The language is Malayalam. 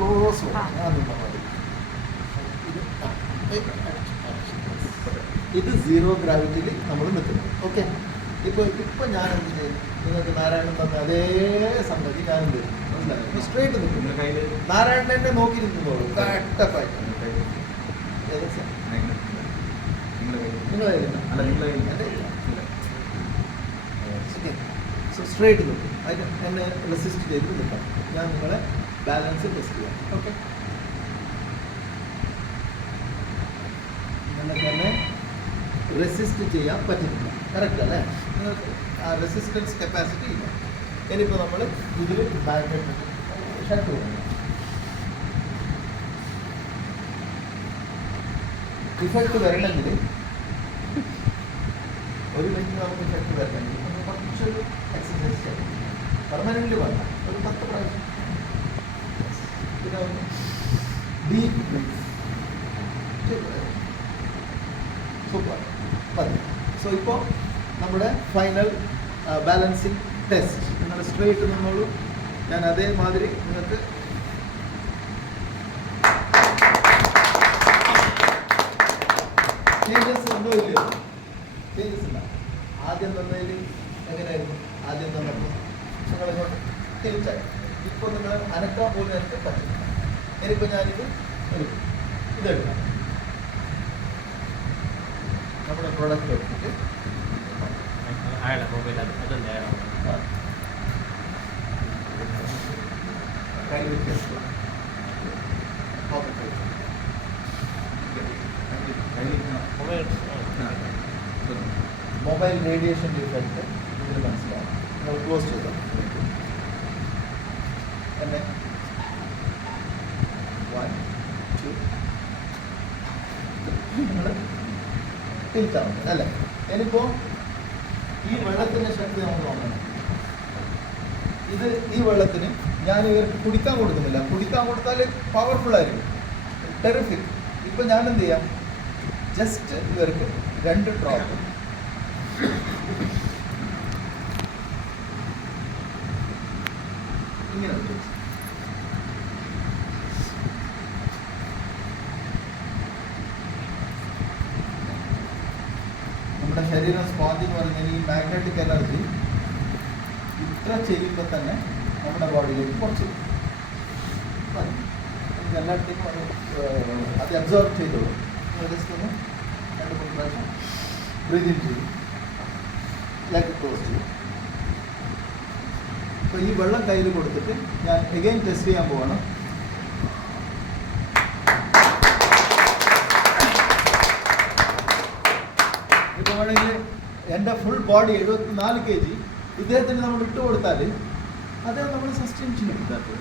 ക്ലോസ് ഇത് സീറോ ഗ്രാവിറ്റിയിൽ നമ്മൾ നിൽക്കുന്നത്. ഓക്കെ, ഇപ്പൊ ഞാൻ എന്ത് ചെയ്യും? നിങ്ങൾക്ക് നാരായണൻ തന്ന അതേ സംഗതി ഞാൻ എന്ത് ചെയ്യും? മനസ്സിലായി? സ്ട്രേറ്റ് നിൽക്കുന്നു. നാരായണൻ എന്നെ നോക്കി നിൽക്കുന്നോളൂ. കട്ടപ്പായി സ്ട്രേറ്റ് നിൽക്കും. അതിന് എന്നെ റെസിസ്റ്റ് ചെയ്ത് നിൽക്കാം. ഞാൻ നിങ്ങളെ ബാലൻസ് ടെസ്റ്റ് ചെയ്യാം. ഓക്കെ, നിങ്ങൾക്ക് തന്നെ റെസിസ്റ്റ് ചെയ്യാൻ പറ്റുന്നില്ല. കറക്റ്റ് അല്ലേ? നിങ്ങൾക്ക് ആ റെസിസ്റ്റൻസ് കപ്പാസിറ്റി ഇല്ല. ഇനിയിപ്പോൾ നമ്മൾ ഇതിൽ മാഗ്നറ്റ് ഷട്ട് കൊടുക്കണം. ഇഫക്റ്റ് വരണമെങ്കിൽ ഒരു മിനിറ്റ് നമുക്ക് ഇഫക്റ്റ് വരണമെങ്കിൽ നമ്മൾ കുറച്ചൊരു എക്സസൈസ് ചെയ്യണം. പെർമനൻ്റ് വേണ്ട, ഒരു 10 പ്രാവശ്യം. പിന്നെ ഡീപ്പ് ബ്രീത്ത്. സൂപ്പർ, മതി. സോ ഇപ്പോൾ നമ്മുടെ ഫൈനൽ ബാലൻസിങ് ടെസ്റ്റ്. നിങ്ങൾ സ്ട്രേറ്റ് നിന്നോളൂ. ഞാൻ അതേമാതിരി നിങ്ങൾക്ക് ചേഞ്ചസ് ഉണ്ടോ ഇല്ലയോ? ചേഞ്ചസ് ഉണ്ടാകും. ആദ്യം തന്നതിൽ എങ്ങനെയായിരുന്നു? ആദ്യം തന്നപ്പോൾ നിങ്ങളിങ്ങോട്ട് തിരിച്ചായി. ഇപ്പോൾ നിങ്ങൾ അനക്കാൻ പോലും എനിക്ക് പറ്റില്ല. ഇനിയിപ്പോൾ ഞാനിത് ഇതെടുക്കാം. നമ്മുടെ പ്രോഡക്റ്റ് എടുത്തിട്ട് കൈ വെച്ച് മൊബൈൽ റേഡിയേഷൻ ഡിഫക്റ്റ് ഇതിൽ മനസ്സിലാവും. നിങ്ങൾ ക്ലോസ് ചെയ്തോ. തന്നെ 1 2 നിങ്ങൾ തിരിച്ചാവുന്നത് അല്ലേ? ഇനിയിപ്പോൾ ഈ വെള്ളത്തിൻ്റെ ശക്തി നമ്മൾ നോക്കണം. ഈ വെള്ളത്തിന് ഞാൻ ഇവർക്ക് കുടിക്കാൻ കൊടുക്കുന്നില്ല. കുടിക്കാൻ കൊടുത്താൽ പവർഫുൾ ആയിരിക്കും, ടെറിഫിക്. ഇപ്പം ഞാൻ എന്ത് ചെയ്യാം? ജസ്റ്റ് ഇവർക്ക് 2 ഡ്രോപ്പ് ഇങ്ങനെ നമ്മുടെ ശരീരം സ്പോഞ്ച് എന്ന് പറഞ്ഞാൽ ഈ മാഗ്നറ്റിക് എനർജി ഇത്ര ചെയ്യുമ്പോൾ തന്നെ നമ്മുടെ ബോഡിയിലേക്ക് കുറച്ച് എല്ലായിടത്തേക്കും അത് അബ്സോർബ് ചെയ്തോളൂ. ജസ്റ്റ് ഒന്ന് 2-3 പ്രാവശ്യം ബ്രീത് ഇൻ ചെയ്യും, ലെഗ് ക്ലോസ് ചെയ്യും. അപ്പോൾ ഈ വെള്ളം കയ്യിൽ കൊടുത്തിട്ട് ഞാൻ എഗെയിൻ ടെസ്റ്റ് ചെയ്യാൻ പോവാണ്. ഇപ്പോൾ വേണമെങ്കിൽ എൻ്റെ ഫുൾ ബോഡി 74 kg ഇദ്ദേഹത്തിന് നമ്മൾ ഇട്ട് കൊടുത്താൽ അത് നമ്മൾ സസ്റ്റെയിൻ ചെയ്യും. ചിലപ്പോൾ